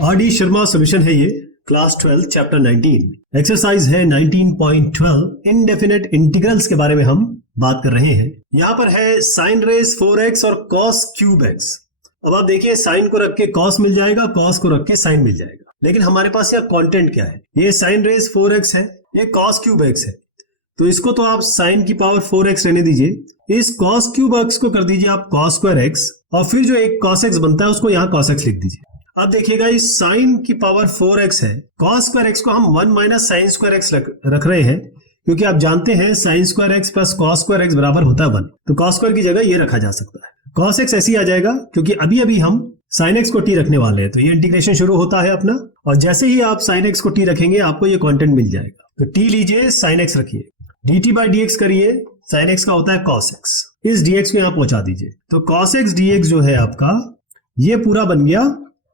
RD. Sharma solution है ये, class 12 chapter 19 exercise है 19.12 इनडेफिनेट इंटीग्रल्स के बारे में हम बात कर रहे हैं। यहां पर है साइन रेज 4x और cos क्यूब x। अब आप देखिए साइन को रख के cos मिल जाएगा, cos को रख के साइन मिल जाएगा, लेकिन हमारे पास यहाँ कंटेंट क्या है, ये साइन रेज 4x है, ये cos क्यूब x है, तो इसको तो आप साइन की पावर 4x रहने दीजिए, इस cos क्यूब x को कर दीजिए आप cos स्क्वायर x और फिर जो एक cos x बनता है उसको यहाँ cos x लिख दीजिए। अब देखिएगा इस साइन की पावर 4x है, cos स्क्वायर x को हम 1 माइनस साइन स्क्वायर x रख रहे हैं, क्योंकि आप जानते हैं sine square x plus cos square x बराबर होता है 1, तो cos स्क्वायर की जगह ये रखा जा सकता है। cos x ऐसे ही आ जाएगा क्योंकि अभी अभी हम sin x को t रखने वाले हैं, तो ये इंटीग्रेशन शुरू होता है अपना, और जैसे ही आप sin x को t रखेंगे आपको ये कंटेंट मिल जाएगा। तो t लीजिए, sin x रखिए, dt बाई dx करिए, sin x का होता है cos x, इस dx को यहाँ पहुंचा दीजिए, तो cos x dx जो है आपका ये पूरा बन गया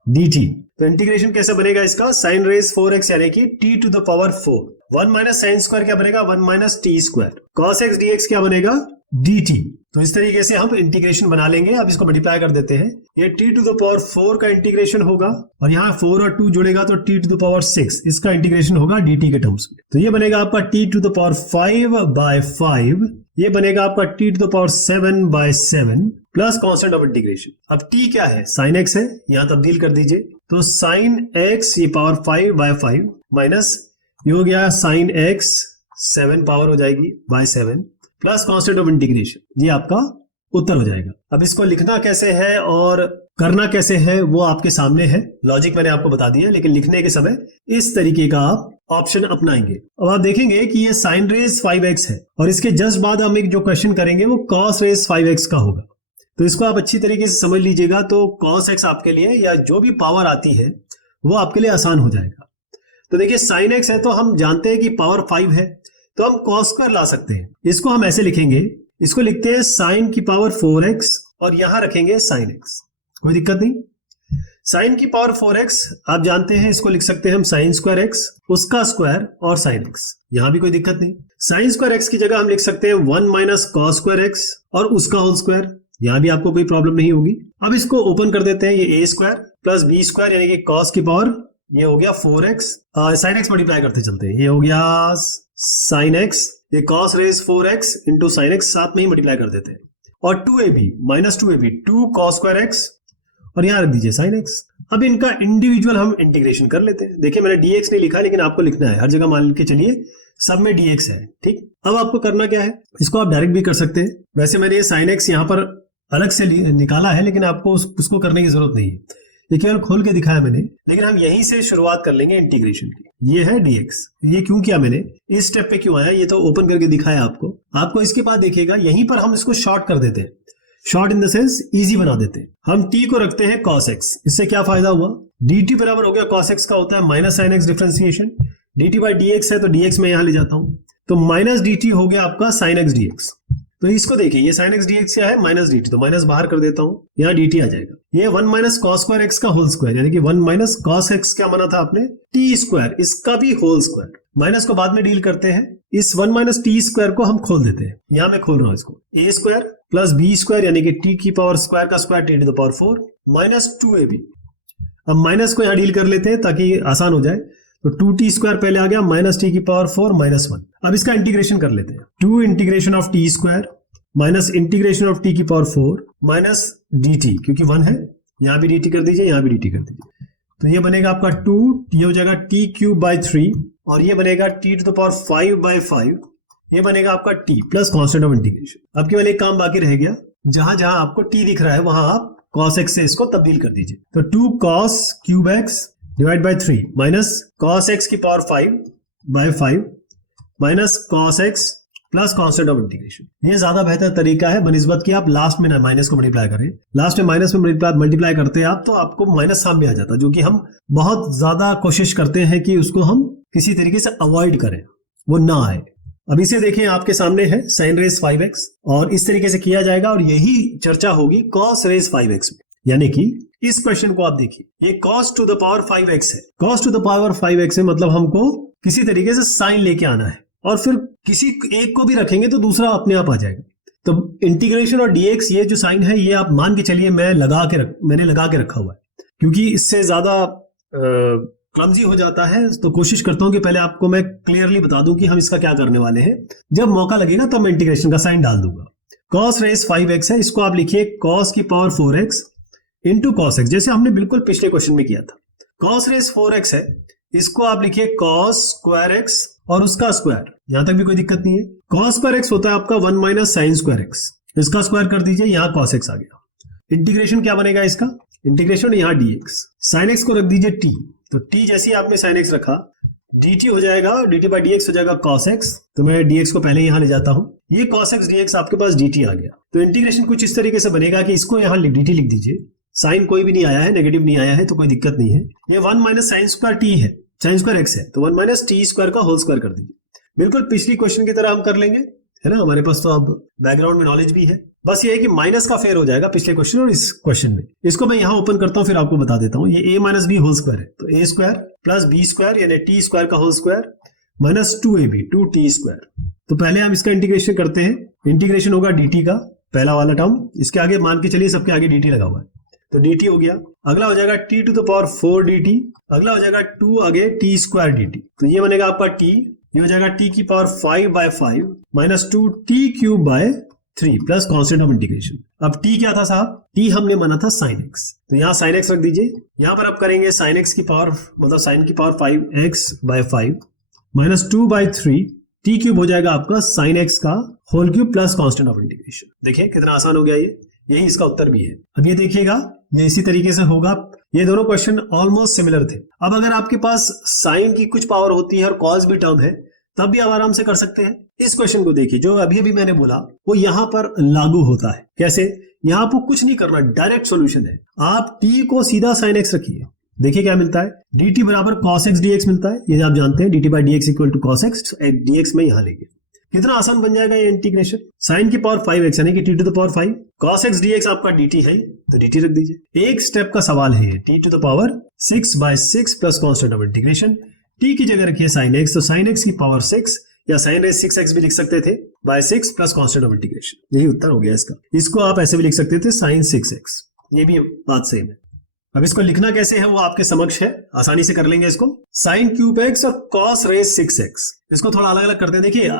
dt। तो इंटीग्रेशन कैसे बनेगा इसका, साइन रेज 4x यानी कि t to the power 4, 1 minus sine square क्या बनेगा 1 minus t square, cos x dx क्या बनेगा dt। तो इस तरीके से हम इंटीग्रेशन बना लेंगे। अब इसको मल्टीप्लाई कर देते हैं, ये t टू द पावर 4 का इंटीग्रेशन होगा और यहाँ 4 और 2 जुड़ेगा तो t टू द पावर 6, इसका इंटीग्रेशन होगा dt के टर्म्स में, तो ये बनेगा आपका t to the power 5 by 5, ये बनेगा आपका t to the power 7 by 7 plus constant of integration. अब t क्या है, sin x है, यहाँ तब्दील कर दीजिए, तो sin x ये पावर 5 बाय 5 माइनस ये हो गया sin x 7 पावर हो जाएगी by 7 plus constant of integration, ये आपका उत्तर हो जाएगा। अब इसको लिखना कैसे है और करना कैसे है वो आपके सामने है, लॉजिक मैंने आपको बता दिया, लेकिन लिखने के समय इस तरीके का आप ऑप्शन अपनाएंगे। अब आप देखेंगे कि ये साइन रेज 5x है और इसके जस्ट बाद हम एक जो क्वेश्चन करेंगे वो cos रेज 5x का होगा, तो इसको आप अच्छी तरीके से समझ लीजिएगा। तो cos x आपके लिए या जो भी पावर आती है वो आपके लिए आसान हो जाएगा। तो देखिए sin x है तो हम जानते हैं कि पावर 5 है, तो हम cos स्क्वायर ला सकते हैं, इसको हम ऐसे लिखेंगे, इसको लिखते हैं sin की पावर 4x और यहां रखेंगे sin x, कोई दिक्कत नहीं। sin की पावर 4x आप जानते हैं, इसको लिख सकते हैं हम sin स्क्वायर x, उसका स्क्वायर और sin x, यहां भी कोई दिक्कत नहीं। sin स्क्वायर x की जगह हम लिख सकते हैं 1 माइनस cos स्क्वायर x और उसका होल स्क्वायर, यहां भी आपको कोई प्रॉब्लम नहीं होगी। अब इसको ओपन कर देते हैं, ये a square plus b square यानी कि cos की पावर, ये हो गया 4x, sin x मल्टीप्लाई करते चलते हैं, ये हो गया sin x, ये cos raise 4x into sin x साथ में ही मल्टीप्लाई कर देते हैं, और 2ab minus 2ab 2 cos square x और यहां रख दीजिए sin x। अब इनका इंडिविजुअल हम इंटीग्रेशन कर लेते हैं। देखिए मैंने dx नहीं लिखा, लेकिन आपको लिखना है, हर जगह मान के चलिए सब में dx है, ठीक। अब आपको करना क्या है, इसको आप डायरेक्ट भी कर सकते हैं, वैसे मैंने ये sin x यहाँ पर अलग से निकाला है, लेकिन आपको उसको करने की जरूरत नहीं है, ये केवल खोल के दिखाया मैंने, लेकिन हम यहीं से शुरुआत कर लेंगे इंटीग्रेशन की। ये है dx, ये क्यों किया मैंने, इस स्टेप पे क्यों आया, ये तो ओपन करके दिखाया आपको इसके बाद देखिएगा यहीं पर हम इसको शॉर्ट कर देते हैं, short in the sense easy बना देते हैं। हम t को रखते हैं cos x, इससे क्या फायदा हुआ, dt बराबर हो गया cos x का होता है minus sin x differentiation, dt by dx है तो dx में यहां ले जाता हूं, तो माइनस dt हो गया आपका sin x dx। तो इसको देखिए, ये sin x dx क्या है माइनस dt, तो माइनस बाहर कर देता हूं, यहाँ dt आ जाएगा, ये 1 माइनस cos स्क्वायर x का होल स्क्वायर यानी कि 1 माइनस cos x क्या बना था आपने t स्क्वायर, इसका भी होल स्क्वायर, माइनस को बाद में डील करते हैं, इस 1 माइनस टी स्क्वायर को हम खोल देते हैं, यहाँ मैं खोल रहा हूँ इसको, a square plus b square यानी कि t की पावर स्क्वायर का square t to the power 4 minus 2ab। अब माइनस को यहाँ डील कर लेते हैं ताकि आसान हो जाए, तो 2t स्क्वायर पहले आ गया माइनस t की पावर 4 माइनस 1। अब इसका इंटीग्रेशन कर लेते हैं, 2 integration of t square minus integration of t की पावर 4 माइनस dt, क्योंकि 1 है, यहाँ भी dt कर दीजिए, यहाँ भी dt कर दीजिए, तो ये बनेगा आपका 2, ये हो जाएगा t क्यूब बाई 3 और ये बनेगा t to the power 5 by 5, ये बनेगा आपका t plus constant of integration. अब केवल एक काम बाकी रह गया, जहां जहां आपको t दिख रहा है वहां आप cos x से इसको तब्दील कर दीजिए, तो 2 cos cube x divide by 3 minus cos x की power 5 by 5 minus cos x plus constant of integration. ये ज्यादा बेहतर तरीका है बनिस्बत कि आप लास्ट में ना माइनस को मल्टीप्लाई करें, लास्ट में माइनस में मल्टीप्लाई करते हैं आप तो आपको माइनस सामने आ जाता, जो कि हम बहुत ज्यादा कोशिश करते हैं कि उसको हम किसी तरीके से अवॉइड करें, वो ना आए। अब इसे देखें, आपके सामने है sin रेज 5x और इस तरीके से किया जाएगा और यही चर्चा होगी cos रेज 5x में, यानी कि इस क्वेश्चन को आप देखिए, ये cos to the power 5x है, cos to the power 5x है, मतलब हमको किसी तरीके से साइन लेके आना है और फिर किसी एक को भी रखेंगे तो दूसरा अपने आप आ जाएगा। तो इंटीग्रेशन और dx, ये जो साइन है ये आप मान के चलिए मैंने लगा के रखा हुआ है, क्योंकि इससे ज्यादा क्लमजी हो जाता है, तो कोशिश करता हूं कि पहले आपको मैं क्लियरली बता दूं कि हम इसका क्या करने वाले हैं। जब मौका लगेगा तब मैं इंटीग्रेशन का साइन डाल दूंगा। cos रेस 5x है, इसको आप लिखिए cos की power 4x into cos x, जैसे हमने बिल्कुल पिछले क्वेश्चन में किया था। cos रेस 4x है, इसको आप लिखिए cos स्क्वायर x और उसका स्क्वायर, यहां तक भी कोई दिक्कत नहीं है। cos स्क्वायर x होता है आपका 1 माइनस साइन स्क्वायर x, इसका स्क्वायर कर दीजिए, यहां cos x आ गया। इंटीग्रेशन क्या बनेगा इसका, इंटीग्रेशन यहां dx, साइन x को रख दीजिए t, तो t जैसे ही आपने साइन x रखा dt हो जाएगा, dt बाई dx हो जाएगा cos x, तो मैं dx को पहले यहां ले जाता हूं, ये cos x dx आपके पास dt आ गया। तो इंटीग्रेशन कुछ इस तरीके से बनेगा कि इसको यहां dt लिख दीजिए, साइन कोई भी नहीं आया है, नेगेटिव नहीं आया है, तो कोई दिक्कत नहीं है। ये 1 माइनस साइन स्क्वायर t है, साइन स्क्वायर x है, तो 1 माइनस टी स्क्वायर का होल स्क्वायर कर दीजिए। बिल्कुल पिछली क्वेश्चन की तरह हम कर लेंगे, है ना, हमारे पास तो अब बैकग्राउंड में नॉलेज भी है। बस ये है कि माइनस का फेयर हो जाएगा पिछले क्वेश्चन और इस क्वेश्चन में। इसको मैं यहां ओपन करता हूं, फिर आपको बता देता हूं। ये a minus B whole square है, तो a square plus B square यानी टी स्क्वायर का whole square minus 2ab 2t square. तो पहले हम इसका इंटीग्रेशन करते हैं। इंटीग्रेशन होगा dt का पहला वाला टर्म, इसके आगे मान के चलिए सबके आगे dt लगा हुआ है, तो dt हो गया। अगला हो जाएगा t to the power 4 dt, अगला हो जाएगा 2 आगे t स्क्वायर dt, तो ये बनेगा आपका t, ये हो जाएगा t की power 5 by 5 minus 2 t cube by 3 plus constant of integration. अब t क्या था साहब, t हमने माना था sin x, तो यहाँ sin x रख दीजिए। यहाँ पर आप करेंगे sin x की पावर, मतलब sin की power 5x by 5 minus 2 by 3, t cube हो जाएगा आपका sin x का whole cube plus constant of integration. देखिए कितना आसान हो गया ये, यही इसका उत्तर भी है। अब ये देखिएगा, ये इसी तरीके से होगा। ये दोनों क्वेश्चन ऑलमोस्ट सिमिलर थे। अब अगर आपके पास साइन की कुछ पावर होती है और कॉस भी टर्म है, तब भी आप आराम से कर सकते हैं। इस क्वेश्चन को देखिए, जो अभी अभी मैंने बोला वो यहां पर लागू होता है। कैसे, यहां आपको कुछ नहीं करना, डायरेक्ट सॉल्यूशन है। आप t को सीधा sin x रखिए, देखिए क्या मिलता है, dt बराबर cos x dx मिलता है, ये आप जानते हैं, dt by dx equal to cos x dx में यहां लेंगे। कितना आसान बन जाएगा ये इंटीग्रेशन। साइन की पावर 5x यानी कि t to the power 5, cos x dx आपका dt है, तो dt रख दीजिए। एक स्टेप का सवाल है ये, t to the power 6 by 6 plus constant of integration. t की जगह रखिए sin x, तो sin x की पावर 6 या sin रेस 6x भी लिख सकते थे by 6 plus constant of integration, यही उत्तर हो गया इसका। इसको आप ऐसे भी लिख सकते थे sin 6x, ये भी बात सेम है। अब इसको लिखना कैसे है वो आपके समक्ष है, आसानी से कर लेंगे इसको। sin क्यूब x और cos रेस 6x, इसको थोड़ा अलग अलग करते हैं। देखिए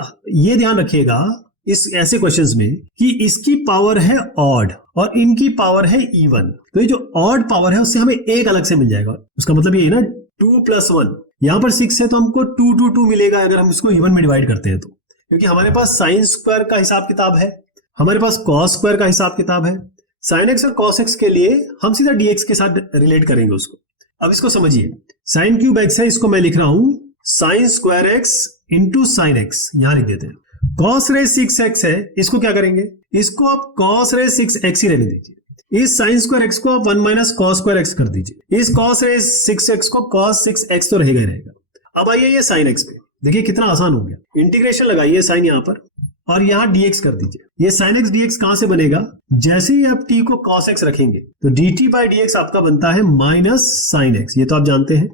ये ध्यान रखिएगा इस ऐसे क्वेश्चंस में कि इसकी पावर है ऑड और इनकी पावर है इवन, तो ये जो ऑड पावर है उससे हमें एक अलग से मिल जाएगा। उसका मतलब ये है ना 2 प्लस 1, यहाँ पर 6 है तो हमको 2 2 2 मिलेगा अगर हम इसको इवन में डिवाइड करते हैं तो, क्योंकि हमारे पास साइन स्क्वायर का हिसाब किताब है, हमारे पास कॉस स्क्वायर का हिसाब किताब है। साइन एक्स और कॉस एक्स के लिए हम सीधा dx के साथ रिलेट करेंगे उसको। अब इसको समझिए, साइन क्यूब एक्स है, इसको मैं लिख रहा हूं sign square x into sine x, यहां लिख देते हैं। कॉस रेस 6x है, इसको क्या करेंगे, इसको आप कॉस रेस 6x ही रहने दीजिए। इस साइन स्क्वायर एक्स को आप 1 माइनस कॉस स्क्वायर एक्स कर दीजिए। इस कॉस रेस 6x को कॉस 6x तो रहेगा ही रहेगा। अब आइए ये साइन एक्स पे, देखिए कितना आसान हो गया। इंटीग्रेशन लगाइए साइन यहां पर और यहां dx कर दीजिए। ये sin x dx कहां से बनेगा, जैसे ही आप t को cos x रखेंगे तो dt बाई dx आपका बनता है माइनस sin x, ये तो आप जानते हैं।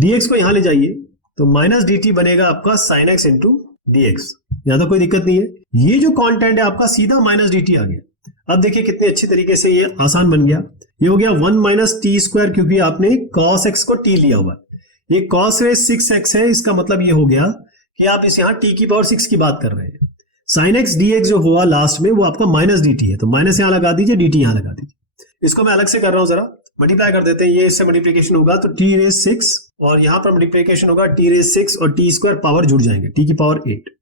dx को यहां ले जाइए तो माइनस dt बनेगा आपका sin x इंटू dx, यहां तो कोई दिक्कत नहीं है। ये जो कांटेंट है आपका सीधा माइनस dt आ गया। अब देखिए कितने अच्छी तरीके से ये आसान बन गया। ये हो गया 1 माइनस टी स्क्वायर, क्योंकि आपने cos x को t लिया हुआ। ये cos रेस 6x है, इसका मतलब ये हो गया कि आप इस यहां t की पावर 6 की बात कर रहे हैं। sin x dx जो हुआ लास्ट में वो आपका माइनस dt है, तो माइनस यहां लगा दीजिए, dt यहां लगा दीजिए। इसको मैं अलग से कर रहा हूं, जरा मल्टीप्लाई कर देते हैं। ये इससे मल्टीप्लिकेशन होगा तो t रेस 6 और यहां पर मल्टीप्लिकेशन होगा t रेस 6 और t स्क्वायर पावर जुड़ जाएंगे, t की पावर 8।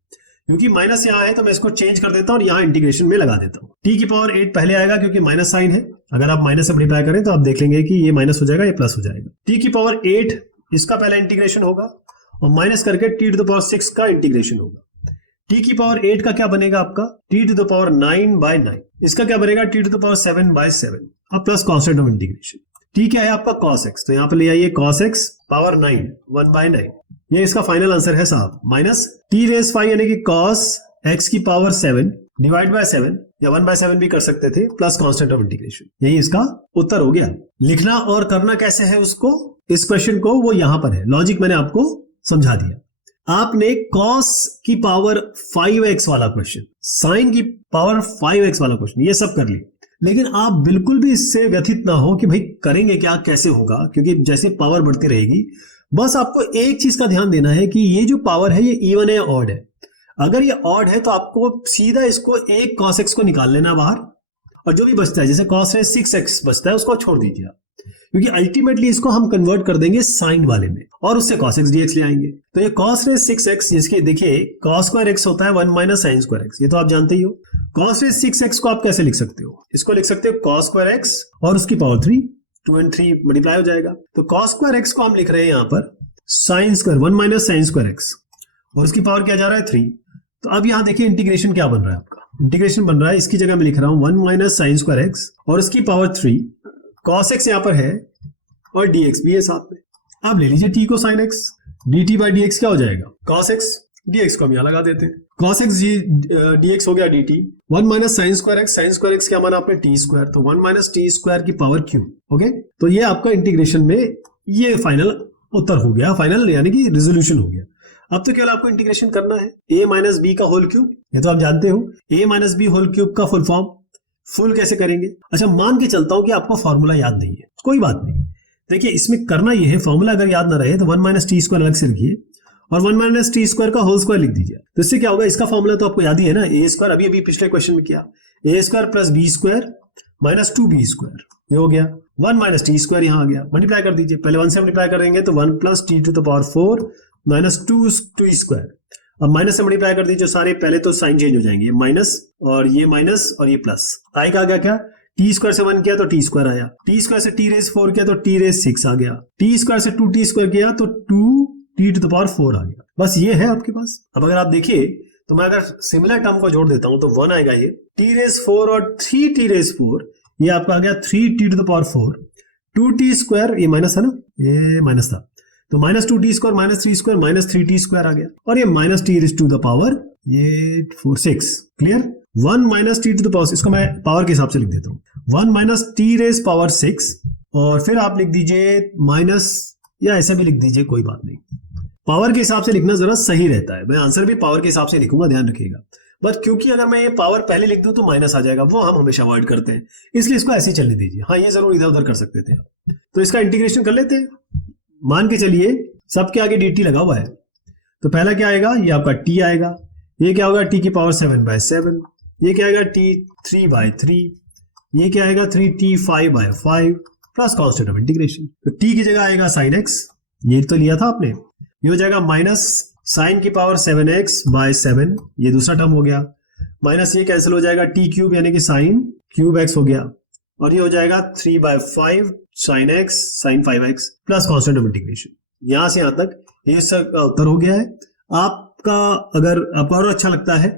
क्योंकि माइनस यहां है तो मैं इसको चेंज कर देता हूं और यहां इंटीग्रेशन में लगा देता हूं। t की पावर 8 पहले आएगा क्योंकि माइनस साइन है, अगर आप माइनस से मल्टीप्लाई करें तो आप देख लेंगे कि ये माइनस हो जाएगा, ये प्लस हो जाएगा। t की पावर 8 इसका पहला इंटीग्रेशन होगा और माइनस करके t टू द पावर 6 का इंटीग्रेशन होगा। t की पावर 8 का क्या बनेगा आपका t to the power 9 by 9, इसका क्या बनेगा t to the power 7 by 7। अब plus constant of integration, t क्या है आपका cos x, तो यहां पे ले आइए cos x पावर 9 1 बाय 9, ये इसका फाइनल आंसर है साहब। माइनस t रेस 5 यानी कि cos x की पावर 7 डिवाइड बाय 7 या 1 बाय 7 भी कर सकते थे, प्लस कांस्टेंट ऑफ इंटीग्रेशन, यही इसका उत्तर हो गया। लिखना और करना कैसे है उसको, इस क्वेश्चन को वो यहां पर है, लॉजिक मैंने आपको समझा दिया। आपने cos की पावर 5x वाला क्वेश्चन, sin की पावर 5x वाला क्वेश्चन, ये सब कर लिए। लेकिन आप बिल्कुल भी इससे व्यथित ना हो कि भाई करेंगे क्या, कैसे होगा, क्योंकि जैसे पावर बढ़ती रहेगी, बस आपको एक चीज का ध्यान देना है कि ये जो पावर है ये इवन है या ऑड है। अगर ये ऑड है तो आपको सीधा इसको एक cos x को निकाल लेना बाहर, और जो भी बचता है जैसे cos है 6x बचता है उसको छोड़ दीजिए आप, क्योंकि अल्टीमेटली इसको हम कन्वर्ट कर देंगे साइन वाले में और उससे cos x dx ले आएंगे। तो ये cos 6x, जिसके देखिए cos स्क्वायर x होता है 1 माइनस साइन स्क्वायर x, ये तो आप जानते ही हो। cos 6x को आप कैसे लिख सकते हो, इसको लिख सकते हो cos स्क्वायर x और उसकी पावर 3, 2 and 3 मल्टीप्लाई हो जाएगा। तो cos स्क्वायर x को हम लिख रहे हैं यहाँ पर sine square 1 minus sine square x और उसकी पावर क्या जा रहा है 3। तो अब यहाँ देखिए इंटीग्रेशन क्या बन रहा है आपका, इंटीग्रेशन बन रहा है, इसकी जगह मैं लिख रहा हूं 1 माइनस साइन स्क्वायर x और उसकी पावर 3, cos x यहाँ पर है और dx भी है साथ में। अब ले लीजिए t को sin x, dt by dx क्या हो जाएगा, cos x, dx को हम यहाँ लगा देते हैं, cos x dx हो गया dt, 1 minus sine square x, sine square x क्या माना आपने t स्क्वायर, तो 1 माइनस टी स्क्वायर की पावर क्यूब। ओके, तो ये आपका इंटीग्रेशन में ये फाइनल उत्तर हो गया, फाइनल यानी कि रिजोल्यूशन हो गया। अब तो केवल आपको इंटीग्रेशन करना है a माइनस बी का होल क्यूब, ये तो आप जानते हो, a minus B whole cube का फुल फॉर्म, फुल कैसे करेंगे। अच्छा मान के चलता हूं कि आपको फॉर्मूला याद नहीं है, कोई बात नहीं, देखिए इसमें करना ये है, फॉर्मूला अगर याद ना रहे तो 1 माइनस टी स्क्वायर अलग से लिखिए और 1 माइनस टी स्क्वायर का होल स्क्वायर लिख दीजिए। तो इससे क्या होगा, इसका फॉर्मूला तो आपको याद ही है ना, ए स्क्वायर, अभी पिछले क्वेश्चन में किया, A square plus B square minus 2b square, ये हो गया 1 माइनस टी स्क्वायर, यहाँ आ गया, मल्टीप्लाई कर दीजिए, पहले 1 से मल्टीप्लाई करेंगे तो 1 plus T to the power 4 minus 2 square, अब माइनस से मल्टीप्लाई कर दीजिए सारे, पहले तो साइन चेंज हो जाएंगे, माइनस और ये प्लस, आई का आ गया क्या, टी स्क्वायर से 1 किया तो टी स्क्वायर आया, टी स्क्वायर से टी रेस 4 किया तो टी रेस 6 आ गया, टी स्क्वायर से 2t स्क्वायर किया तो 2t टू द पावर 4 आ गया, बस ये है आपके पास। अब अगर आप देखिए तो मैं अगर सिमिलर टर्म को जोड़ देता हूं तो 1 आएगा, ये टी रेस 4 और 3t रेस 4, ये आपका आ गया 3t to the power 4, 2t square, ये माइनस है ना, ये माइनस था, तो minus 2t square minus 3 square minus 3t square आ गया, और ये minus T raise to the power ये 4 6, clear. 1 minus T to the power, इसको मैं पावर के हिसाब से लिख देता हूं, 1 माइनस टी रेस पावर 6 और फिर आप लिख दीजिए माइनस, या ऐसा भी लिख दीजिए, कोई बात नहीं, पावर के हिसाब से लिखना जरा सही रहता है, मैं आंसर भी पावर के हिसाब से लिखूंगा, ध्यान रखिएगा, बट क्योंकि अगर मैं ये पावर पहले लिख दूं तो माइनस आ जाएगा, वो हम हमेशा अवॉइड करते हैं, इसलिए इसको ऐसे ही चलने दीजिए। हाँ, ये जरूर इधर उधर कर सकते थे आप, तो इसका इंटीग्रेशन कर लेते हैं, मान के चलिए सबके आगे dt लगा हुआ है, तो पहला क्या आएगा, ये आपका t आएगा, ये क्या होगा, t की पावर 7/7, ये क्या आएगा t 3/3, ये क्या आएगा 3t 5/5 plus constant of integration, तो t की जगह आएगा sin x, ये तो लिया था आपने, ये हो जाएगा माइनस साइन की पावर 7x/7, ये दूसरा टर्म हो गया, माइनस ये कैंसिल हो जाएगा, t क्यूब यानी कि साइन क्यूब x हो गया, और ये हो जाएगा 3/5 sin x sin 5x plus constant of integration. यहां से यहां तक ये उत्तर हो गया है आपका। अगर आपको और अच्छा लगता है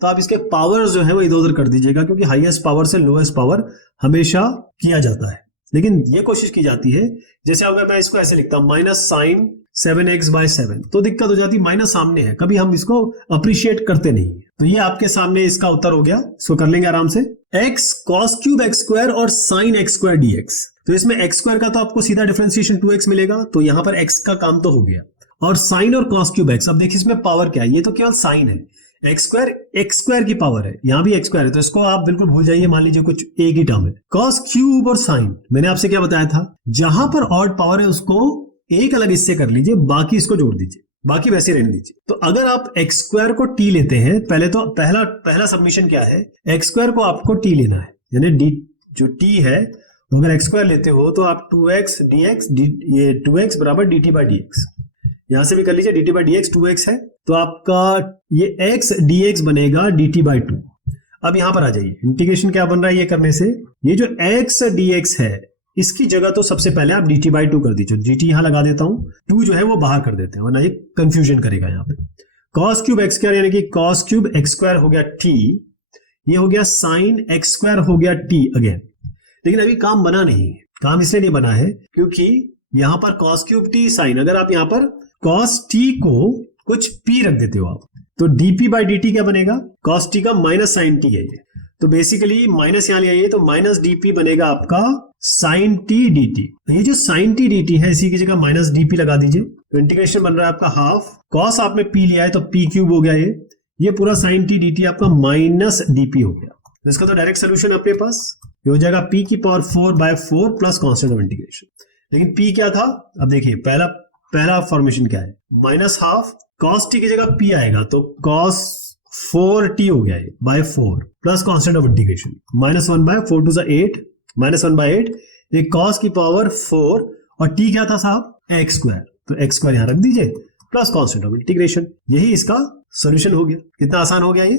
तो आप इसके पावर जो है वो इधर उधर कर दीजिएगा, क्योंकि हाईएस्ट पावर से लोएस्ट पावर हमेशा किया जाता है, लेकिन ये कोशिश की जाती है, जैसे अगर मैं इसको ऐसे लिखता हूं माइनस साइन 7x/7, तो दिक्कत हो जाती है, माइनस सामने है, कभी हम इसको अप्रिशिएट करते नहीं है। तो ये आपके सामने इसका उत्तर हो गया, इसको कर लेंगे आराम से, x cos cube x square और sin x स्क्वायर dx। तो इसमें x स्क्वायर का तो आपको सीधा डिफरेंशिएशन 2x मिलेगा, तो यहां पर x का काम तो हो गया, और sin और cos क्यूब x, अब देखिए इसमें पावर क्या है, ये तो केवल sin है, x स्क्वायर की पावर है, यहां भी x स्क्वायर है, तो इसको आप बिल्कुल भूल जाइए, मान लीजिए कुछ एक ही टर्म है। cos क्यूब और sin, मैंने आपसे क्या बताया था, जहां पर ऑड पावर है उसको एक अलग इससे कर लीजिए, बाकी इसको जोड़ दीजिए, बाकी वैसे रहने दीजिए। तो अगर आप x स्क्वायर को t लेते हैं, पहले तो पहला सबमिशन क्या है, x स्क्वायर को आपको t लेना है, यानी d जो t है, अगर x स्क्वायर लेते हो तो आप 2x dx, ये 2x बराबर dt बाई dx, यहां से भी कर लीजिए, dt बाई dx 2x है, तो आपका ये x dx बनेगा dt बाई 2। अब यहां पर आ जाइए, इंटीग्रेशन क्या बन रहा है ये करने से, ये जो x dx है इसकी जगह तो सबसे पहले आप dt बाई 2 कर दीजिए, dt यहां लगा देता हूं, 2 जो है वो बाहर कर देते हैं, वरना ये कंफ्यूजन करेगा। यहाँ पे cos क्यूब x स्क्वायर यानी कि cos क्यूब x स्क्वायर हो गया t, ये हो गया sin x स्क्वायर हो गया t अगेन, लेकिन अभी काम बना नहीं है, काम इसलिए नहीं बना है क्योंकि यहां पर cos क्यूब t sin, अगर आप यहां पर cos t को कुछ p रख देते हो आप, तो dp बाई dt क्या बनेगा, cos t का माइनस sin t है ये, तो बेसिकली माइनस यहां ले आइए, तो माइनस dp बनेगा आपका sin t dt, ये जो sin t dt है इसी की जगह माइनस dp लगा दीजिए, तो इंटीग्रेशन बन रहा है आपका हाफ, cos आपने p लिया है तो p क्यूब हो गया, ये पूरा sin t dt आपका माइनस dp हो गया। इसका तो डायरेक्ट सोल्यूशन अपने पास ये हो जाएगा p की power 4/4 plus constant of integration. लेकिन p क्या था, अब देखिए पहला फॉर्मेशन क्या है, -12 cos t की जगह p आएगा तो cos 4t हो गया ये by 4 plus constant of integration -1/4 to 8 -1/8 ये cos की पावर 4 और t क्या था साहब x स्क्वायर, तो x स्क्वायर यहां रख दीजिए प्लस कांस्टेंट ऑफ इंटीग्रेशन। यही इसका सॉल्यूशन हो गया। कितना आसान हो गया ये।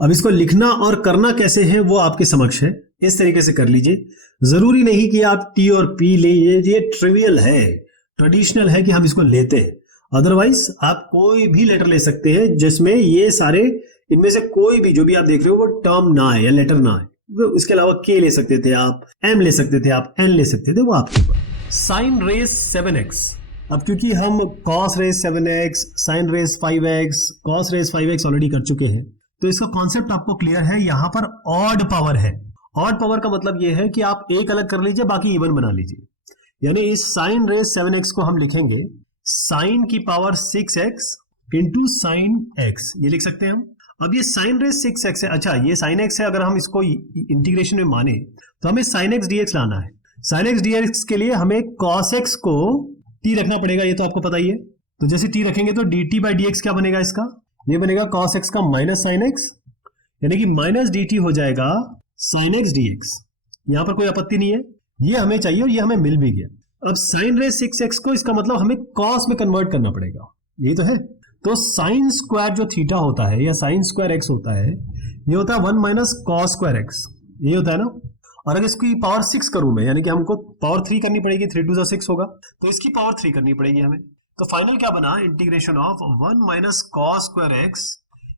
अब इसको लिखना और करना कैसे है वो आपके समक्ष है, इस तरीके से कर लीजिए। जरूरी नहीं कि आप t और p ले, ये ट्रिवियल है, ट्रेडिशनल है कि हम इसको लेते हैं। अदरवाइज आप कोई भी लेटर ले सकते हैं जिसमें ये सारे, इनमें से कोई भी जो भी आप देख रहे हो वो टर्म ना है या लेटर ना है। इसके अलावा k ले सकते थे आप, m ले सकते थे आप, n ले सकते थे, वो आपके ऊपर। साइन रेस 7x, अब क्योंकि हम cos raise 7x, sine raise 5x, cos raise 5x already कर चुके हैं, तो इसका कॉन्सेप्ट आपको क्लियर है। यहां पर ऑड पावर है। ऑड पावर का मतलब यह है कि आप एक अलग कर लीजिए, बाकी इवन बना लीजिए। यानी इस साइन रेस 7x को हम लिखेंगे साइन की power 6x into sine x, ये लिख सकते हैं हम। अब ये साइन रेस 6x है, अच्छा ये साइन x है, अगर हम इसको इंटीग्रेशन में माने तो हमें साइन x dx लाना है। साइन x dx के लिए हमें cos x को t रखना पड़ेगा, ये तो आपको पता ही है। तो जैसे t रखेंगे तो dt बाई dx क्या बनेगा इसका, ये बनेगा cos x का माइनस साइन x, यानी कि माइनस dt हो जाएगा साइन x dx। यहां पर कोई आपत्ति नहीं है, ये हमें चाहिए और ये हमें मिल भी गया। अब साइन रेस 6x को, इसका मतलब हमें cos में कन्वर्ट करना पड़ेगा, यही तो है। तो साइन स्क्वायर जो थीटा होता है या साइन स्क्वायर x होता है, ये होता है 1 माइनस कॉस स्क्वायर x, ये होता है ना। और अगर इसकी पावर 6 करूं मैं, यानी कि हमको पावर 3 करनी पड़ेगी, 3 टू 6 होगा, तो इसकी पावर 3 करनी पड़ेगी हमें। तो फाइनल क्या बना, integration of 1 minus cos square x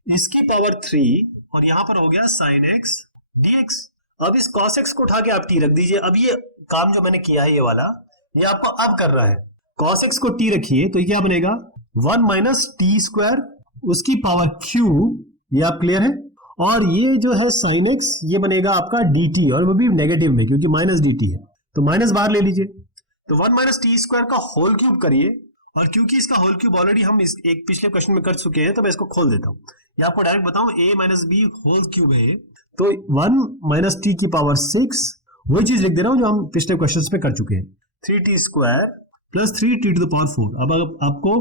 इसकी पावर 3 और यहां पर हो गया साइन x dx। अब इस cos x को उठा के आप t रख दीजिए। अब ये काम जो मैंने किया है ये वाला, ये आपको अब कर रहा है। cos x को t रखिए तो ये क्या बनेगा 1 माइनस टी स्क्वायर उसकी पावर क्यूब, ये आप क्लियर है। और ये जो है साइन x ये बनेगा आपका dt, और वो भी नेगेटिव में क्योंकि माइनस dt है, तो माइनस बाहर ले लीजिए। तो 1 माइनस टी स्क्वायर का होल क्यूब करिए, और क्योंकि इसका होल क्यूब ऑलरेडी हम इस एक पिछले क्वेश्चन में कर चुके हैं तो मैं इसको खोल देता हूं। ये आपको डायरेक्ट बताऊं, a minus B whole cube है, तो 1 माइनस टी की पावर 6, वही चीज लिख दे रहा हूं जो हम पिछले क्वेश्चन में कर चुके हैं, 3t square plus 3t to the power 4। अब आपको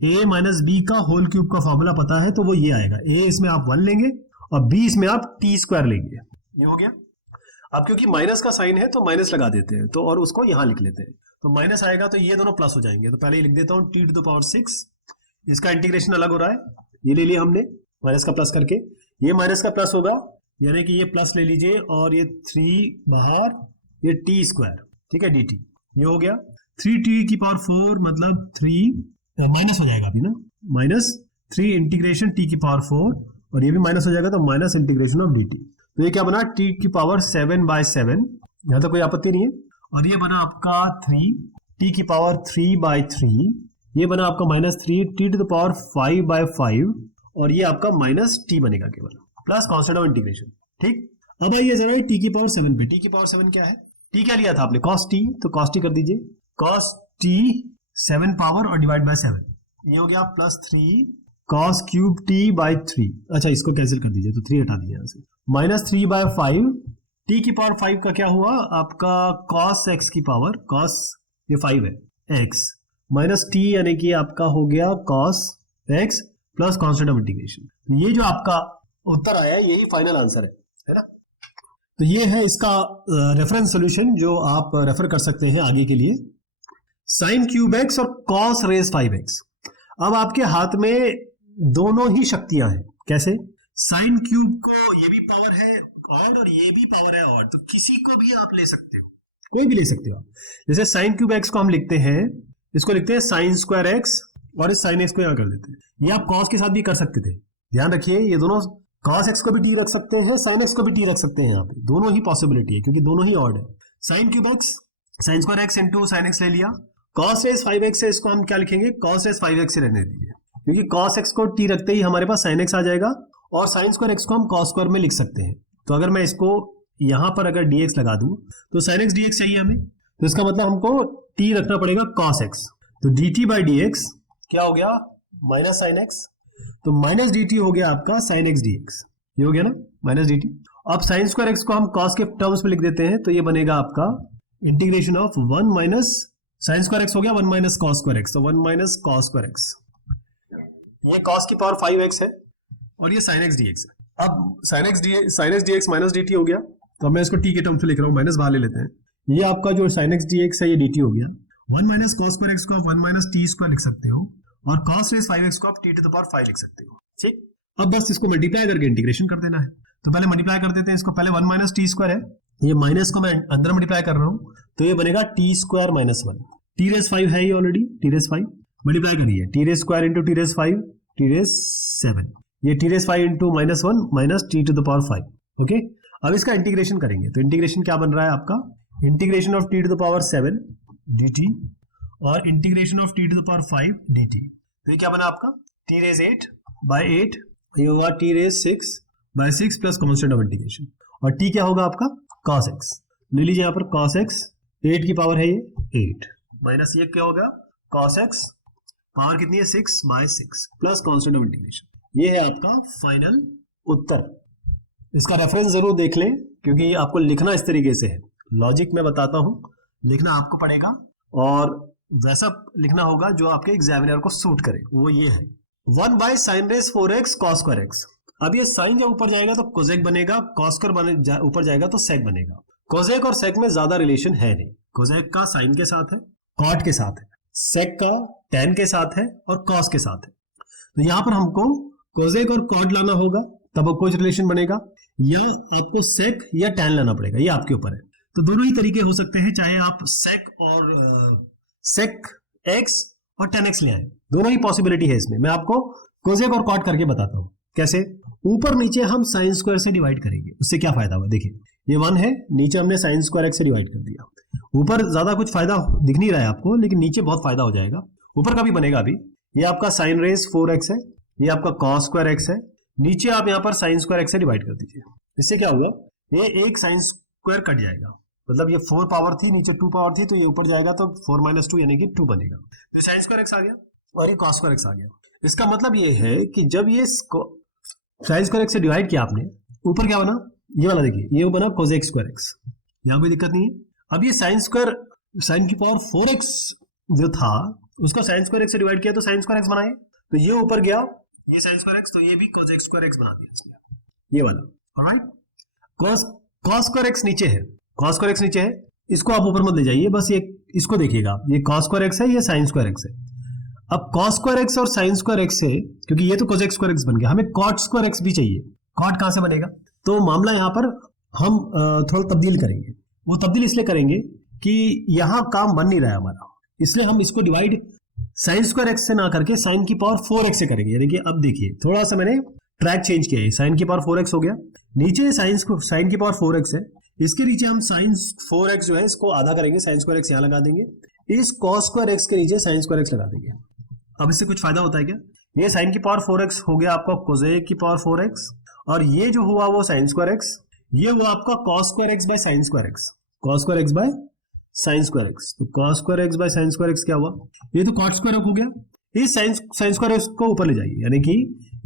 a माइनस बी का होल क्यूब का फॉर्मूला पता है, तो वो ये आएगा, a इसमें आप 1 लेंगे और b इसमें आप t स्क्वायर लेंगे, ये हो गया। अब क्योंकि माइनस का साइन है तो माइनस लगा देते हैं, तो और उसको यहां लिख लेते हैं, तो माइनस आएगा तो ये दोनों प्लस हो जाएंगे। तो पहले ये लिख देता हूं t टू द पावर 6, इसका इंटीग्रेशन अलग हो रहा है, ये ले लिया हमने माइनस का प्लस करके, ये माइनस का प्लस होगा, यानी कि ये प्लस ले लीजिए और ये 3 बाहर, ये t स्क्वायर, ठीक है dt, ये हो गया 3t की पावर 4 मतलब 3 माइनस हो जाएगा अभी ना, माइनस 3 इंटीग्रेशन t की पावर 4, और ये भी माइनस हो जाएगा तो माइनस इंटीग्रेशन ऑफ dt। तो ये क्या बना t की पावर 7/7, यहां तो कोई आपत्ति नहीं है। और ये बना आपका 3 t की पावर 3/3, ये बना आपका minus 3 t to the power 5/5, और ये आपका माइनस t बनेगा केवल, प्लस कांस्टेंट ऑफ इंटीग्रेशन। ठीक, अब आइए जरा t की पावर 7 पे। t की पावर 7 क्या है, t क्या लिया था आपने cos t, तो cos t कर दीजिए, cos t 7 पावर और डिवाइड बाय 7, ये हो गया plus 3 cos cube t by 3। अच्छा इसको कैंसिल कर दीजिए, तो 3 हटा दीजिए यहां से, माइनस 3/5, t की पावर 5 का क्या हुआ आपका cos x की पावर, cos ये 5 है x माइनस t, यानी कि आपका हो गया cos x plus constant of integration. ये जो आपका उत्तर आया है यही फाइनल आंसर है ना। तो ये है इसका रेफरेंस सॉल्यूशन जो आप रेफर कर सकते हैं आगे के लिए, साइन क्यूब x और cos रेस 5x। अब आपके हाथ में दोनं ही शक्तियां हैं, कैसे, साइन क्यूब को ये भी पावर है ऑड और ये भी पावर है ऑड, तो किसी को भी आप ले सकते हो, कोई भी ले सकते हो आप। जैसे साइन क्यूब x को हम लिखते हैं, इसको लिखते हैं साइन स्क्वायर x, और इस साइन x को यहां कर देते हैं। ये आप cos के साथ भी कर सकते थे, ध्यान रखिए ये दोनों cos x को भी t रख सकते हैं, sin x को भी t रख सकते हैं, यहाँ पे दोनों ही पॉसिबिलिटी है क्योंकि दोनों ही ऑड है। Sine cube x sine square x into sine x ले लिया, cos रेस 5x है, इसको हम क्या लिखेंगे cos रेस 5x से रहने दीजिए, क्योंकि cos x को t रखते ही हमारे पास sin x आ जाएगा, और साइन स्क्वायर x को हम cos स्क्वायर में लिख सकते हैं। तो अगर मैं इसको यहां पर अगर dx लगा दूं तो sin x dx चाहिए हमें, तो इसका मतलब हमको t रखना पड़ेगा cos x, तो dt बाई dx क्या हो गया माइनस साइन x, तो माइनस dt हो गया आपका sin x dx, ये हो गया ना माइनस dt। अब साइन स्क्वायर एक्स को हम कॉस के टर्म्स में लिख देते हैं, तो ये बनेगा आपका integration of 1 minus sine square x हो गया 1 माइनस कॉस स्क्वायर एक्स, तो 1 माइनस कॉस स्क्वायर एक्स, ये कॉस की पावर 5x है और ये sin x dx है। अब sin x dx minus dt हो गया, तो मैं इसको t के टर्म्स में लिख रहा हूं, माइनस बाहर ले लेते हैं। ये आपका जो sin x dx है ये dt हो गया। 1 माइनस कॉस स्क्वायर एक्स को आप 1 माइनस टी स्क्वायर लिख सकते हो और cos रेस 5x को आप t टू द पावर 5 लिख सकते हो। ठीक, अब बस इसको मल्टीप्लाई करके इंटीग्रेशन कर देना है। तो पहले मल्टीप्लाई कर देते हैं इसको, पहले 1 माइनस टी स्क्वायर है, ये माइनस को मैं अंदर मल्टीप्लाई कर रहा हूं, तो ये बनेगा T square minus 1, T raise 5 है ये ऑलरेडी, टी रेस 5 मल्टीप्लाई करिए, T raise square into T raise 5 T raise 7, ये T raise 5 into minus 1 minus T to the power 5। Okay, अब इसका इंटीग्रेशन करेंगे, तो इंटीग्रेशन क्या बन रहा है आपका, integration of T to the power 7 dt और integration of T to the power 5 dt, तो ये क्या बना आपका टी रेस 8 बाय 8, ये होगा T raise 6 by 6 plus constant of integration, और टी क्या होगा आपका cos x, ले लीजिए यहाँ पर cos x, 8 की पावर है ये 8 माइनस ये क्या होगा cos x, पावर कितनी है 6 by 6 plus constant of integration, ये है आपका फाइनल उत्तर। इसका रेफरेंस जरूर देख लें क्योंकि आपको लिखना इस तरीके से है, लॉजिक में बताता हूं, लिखना आपको पड़ेगा और वैसा लिखना होगा जो आपके एग्जामिनर को सूट करे, वो ये है 1 by sine race 4x cos square x। अब ये साइन जब ऊपर जाएगा तो कोसेक बनेगा, cos स्क्वायर ऊपर जाएगा तो सेक बनेगा। कोसेक और सेक में ज्यादा रिलेशन है नहीं, कोसेक का साइन के साथ है, कॉट के साथ है, सेक का tan के साथ है और cos के साथ है। तो यहां पर हमको कोसेक और कॉट लाना होगा तब कुछ रिलेशन बनेगा, या आपको सेक या tan लाना पड़ेगा, ये आपके ऊपर है। तो दोनों ही तरीके हो सकते हैं, चाहे आप सेक x और tan x ले आए, दोनों ही पॉसिबिलिटी है इसमें। मैं आपको कोसेक और कॉट करके बताता हूं कैसे। ऊपर नीचे हम साइन स्क्वायर से डिवाइड करेंगे, उससे क्या फायदा होगा, देखिए ये 1 है, नीचे हमने साइन स्क्वायर एक्स से डिवाइड कर दिया। ऊपर ज्यादा कुछ फायदा दिख नहीं रहा है आपको, लेकिन नीचे बहुत फायदा हो जाएगा, ऊपर का भी बनेगा अभी। ये आपका साइन रेस 4x है, ये आपका cos स्क्वायर एक्स है, नीचे आप यहाँ पर साइन स्क्वायर एक्स से डिवाइड कर दीजिए। इससे क्या होगा, ये एक साइन स्क्वायर कट जाएगा, मतलब ये 4 पावर थी, नीचे 2 पावर थी, तो ये ऊपर जाएगा तो 4 माइनस 2 यानी कि 2 बनेगा। तो साइन स्क्वायर एक्स आ गया और ये cos स्क्वायर एक्स आ गया। इसका मतलब ये है कि जब ये साइन स्क्वायर एक्स से डिवाइड किया आपने, ऊपर क्या बना, ये वाला देखिए, ये बना कोसेक स्क्वायर एक्स, यहाँ कोई दिक्कत नहीं है। अब ये साइन स्क्वायर, साइन की पावर 4x जो था उसका साइन स्क्वायर एक्स से डिवाइड किया तो साइन स्क्वायर एक्स बनाए, तो ये ऊपर गया ये साइन स्क्वायर एक्स, तो ये भी कोसेक स्क्वायर एक्स बना दिया इसने, ये वाला। ऑलराइट, cos स्क्वायर एक्स नीचे है, cos स्क्वायर एक्स नीचे है, इसको आप ऊपर मत ले जाइए, बस ये इसको देखिएगा, ये cos स्क्वायर एक्स है, ये साइन स्क्वायर एक्स है। अब cos स्क्वायर एक्स और साइन स्क्वायर एक्स है, क्योंकि ये तो कोसेक स्क्वायर एक्स बन गया, हमें cot स्क्वायर एक्स भी चाहिए। cot कहां से बनेगा, तो मामला यहां पर हम थोड़ा तब्दील करेंगे। वो तब्दील इसलिए करेंगे कि यहां काम बन नहीं रहा है हमारा, इसलिए हम इसको डिवाइड साइन स्क्वायर एक्स से ना करके साइन की पावर 4x से करेंगे। यानी कि अब देखिए थोड़ा सा मैंने ट्रैक चेंज किया है, साइन की पावर 4x हो गया, नीचे साइन की पावर 4x है, इसके नीचे हम साइन 4x जो है इसको आधा करेंगे, साइन स्क्वायर एक्स यहां लगा देंगे, इस cos स्क्वायर एक्स के नीचे साइन स्क्वायर एक्स लगा देंगे। अब इससे कुछ फायदा होता है क्या, ये साइन की पावर 4x हो गया आपका कोसेक की पावर 4x, और ये जो हुआ वो साइन स्क्वायर एक्स, ये हुआ आपका cos square x by sine square x, cos square x by sine square x. तो cos square x by sine square x क्या हुआ, ये तो cot स्क्वायर हो गया, इस साइन स्क्वायर एक्स को ऊपर ले जाइए, यानी कि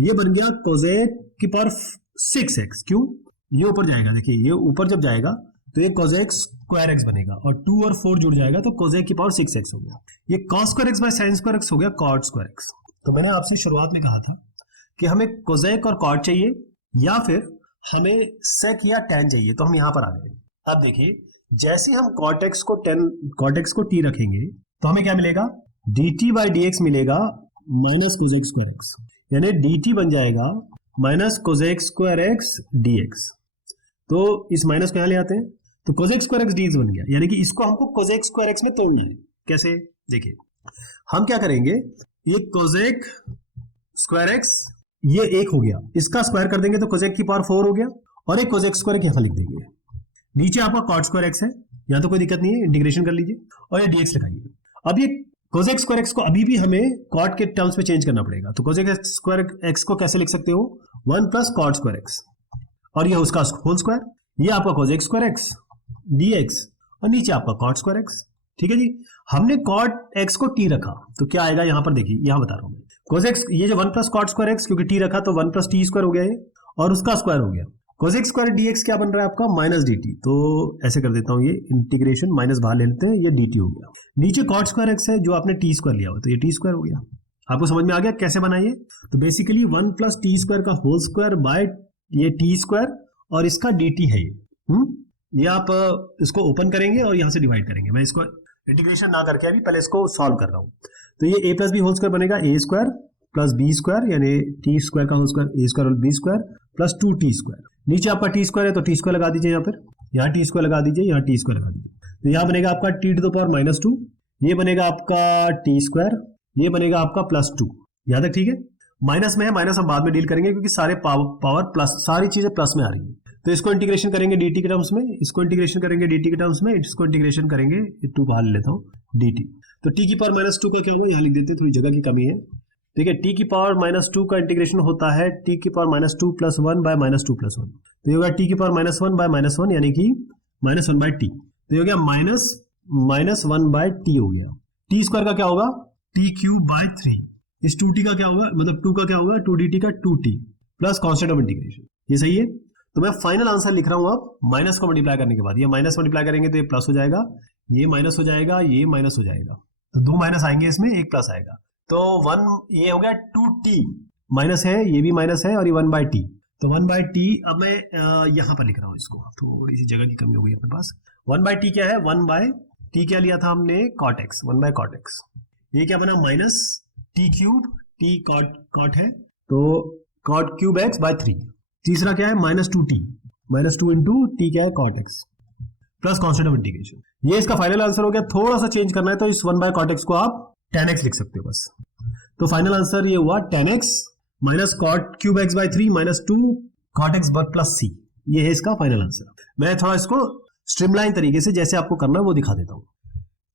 ये बन गया कोसेक की पावर 6x। क्यों, ये ऊपर जाएगा, देखिए ये ऊपर जब जाएगा तो ये कोसेक स्क्वायर एक्स बनेगा, और 2 और 4 जुड़ जाएगा तो कोसेक की पावर 6x हो गया। ये cos square x by sine square x हो गया cot स्क्वायर एक्स। तो मैंने आपसे शुरुआत में कहा था कि हमें कोसेक और cot चाहिए या फिर हमें सेक या tan चाहिए, तो हम यहां पर आ गए। अब देखिए जैसे हम cot x को t रखेंगे तो हमें क्या मिलेगा, dt बाई dx मिलेगा माइनस कोसेक स्क्वायर एक्स, यानी dt बन जाएगा minus cosec square x dx। तो इस माइनस को यहां ले आते हैं, तो कोसेक स्क्वायर एक्स dx बन गया, यानी कि इसको हमको कोसेक स्क्वायर एक्स में तोड़ना है। कैसे, देखिए हम क्या करेंगे, ये कोसेक स्क्वायर एक्स ये 1 हो गया, इसका स्क्वायर कर देंगे तो कोसेक की पावर 4 हो गया, और एक कोसेक स्क्वायर यहां लिख देंगे। नीचे आपका cot स्क्वायर एक्स है, यहां तो कोई दिक्कत नहीं है, इंटीग्रेशन कर लीजिए और ये dx लगाइए। अब ये कोसेक स्क्वायर एक्स को अभी भी हमें cot के टर्म्स में चेंज करना पड़ेगा, तो कोसेक स्क्वायर एक्स को कैसे लिख सकते हो, 1 प्लस cot स्क्वायर एक्स, और ये उसका होल स्क्वायर, ये आपका कोसेक स्क्वायर एक्स dx, और नीचे आपका cot स्क्वायर एक्स। ठीक है जी, हमने cot x को t रखा तो क्या आएगा, यहां पर देखिए, यहां बता रहा हूं मैं, कोसेक ये जो 1 प्लस cot स्क्वायर एक्स, क्योंकि t रखा तो 1 प्लस टी स्क्वायर हो गया ये, और उसका स्क्वायर हो गया कोसेक स्क्वायर dx क्या बन रहा है आपका माइनस dt। तो ऐसे कर देता हूं, ये इंटीग्रेशन माइनस बाहर ले लेते हैं, ये dt हो गया। नीचे cot स्क्वायर x है जो आपने t स्क्वायर लिया हुआ, तो ये t स्क्वायर हो गया। आपको समझ में आ गया कैसे बनाइए? तो बेसिकली 1 प्लस टी स्क्वायर का होल स्क्वायर बाय ये टी स्क्वायर और इसका dt है ये आप इसको ओपन करेंगे और यहां से डिवाइड करेंगे। मैं इसको इंटीग्रेशन ना करके अभी पहले इसको सॉल्व कर रहा हूं। तो ये a plus B whole square बनेगा a square plus B square यानी टी स्क्वायर का होल स्क्वायर a स्क्वायर और b square plus 2t square. नीचे आपका t स्क्वायर है तो t स्क्वायर लगा दीजिए, यहाँ पर यहाँ t स्क्वायर लगा दीजिए, यहाँ t स्क्वायर लगा दीजिए। तो यहाँ बनेगा आपका t to the power minus 2, ये बनेगा आपका t स्क्वायर, ये बनेगा आपका प्लस 2। यहाँ तक ठीक है? माइनस में है, माइनस हम बाद में डील करेंगे क्योंकि सारे पावर प्लस, सारी चीजें प्लस में आ रही है। तो इसको इंटीग्रेशन करेंगे dt के टर्म्स में, इसको इंटीग्रेशन करेंगे dt के टर्म्स में, इसको इंटीग्रेशन करेंगे 2 बाहर ले लेता हूँ dt। तो t की पावर माइनस 2 का क्या होगा, यहाँ लिख देते हैं, थोड़ी जगह की कमी है। ठीक है, t की पावर माइनस 2 का इंटीग्रेशन होता है t की power minus 2 plus 1 bye minus 2 plus 1। तो ये होगा t की पावर माइनस 1 बाय माइनस 1 यानी कि माइनस 1 बाय t। तो ये हो गया माइनस 1 बाय t हो गया। t स्क्वायर का क्या होगा, t क्यूब बाय 3। इस 2t का क्या होगा, मतलब 2 का क्या होगा, 2dt का 2t plus constant of integration. ये सही है? तो मैं फाइनल आंसर लिख रहा हूं अब माइनस को मल्टीप्लाई करने के बाद। ये माइनस मल्टीप्लाई करेंगे तो ये प्लस हो जाएगा, ये माइनस हो जाएगा, ये माइनस हो जाएगा, तो 2 माइनस आएंगे इसमें, एक प्लस आएगा। तो 1 ये हो गया 2t माइनस है, ये भी माइनस है और ये 1 बाय टी। तो 1 बाय टी अब मैं यहां पर लिख रहा हूं इसको, थोड़ी सी जगह की कमी हो गई अपने पास। 1 बाय टी क्या है, 1 बाय टी क्या लिया था हमने, cot x, 1 by cot x. ये क्या बना, minus T cube, T cot है तो कॉट क्यूब एक्स बाय 3। तीसरा क्या है, minus 2t, minus 2 into T क्या है, cot x plus constant of integration. ये इसका फाइनल आंसर हो गया। थोड़ा सा चेंज करना है तो इस 1 बाय कॉट एक्स को आप tan x लिख सकते हो बस। तो फाइनल आंसर ये हुआ tan x minus cot cube x by 3 minus 2 cot x plus c। ये है इसका फाइनल आंसर। मैं थोड़ा इसको स्ट्रीमलाइन तरीके से जैसे आपको करना है वो दिखा देता हूं।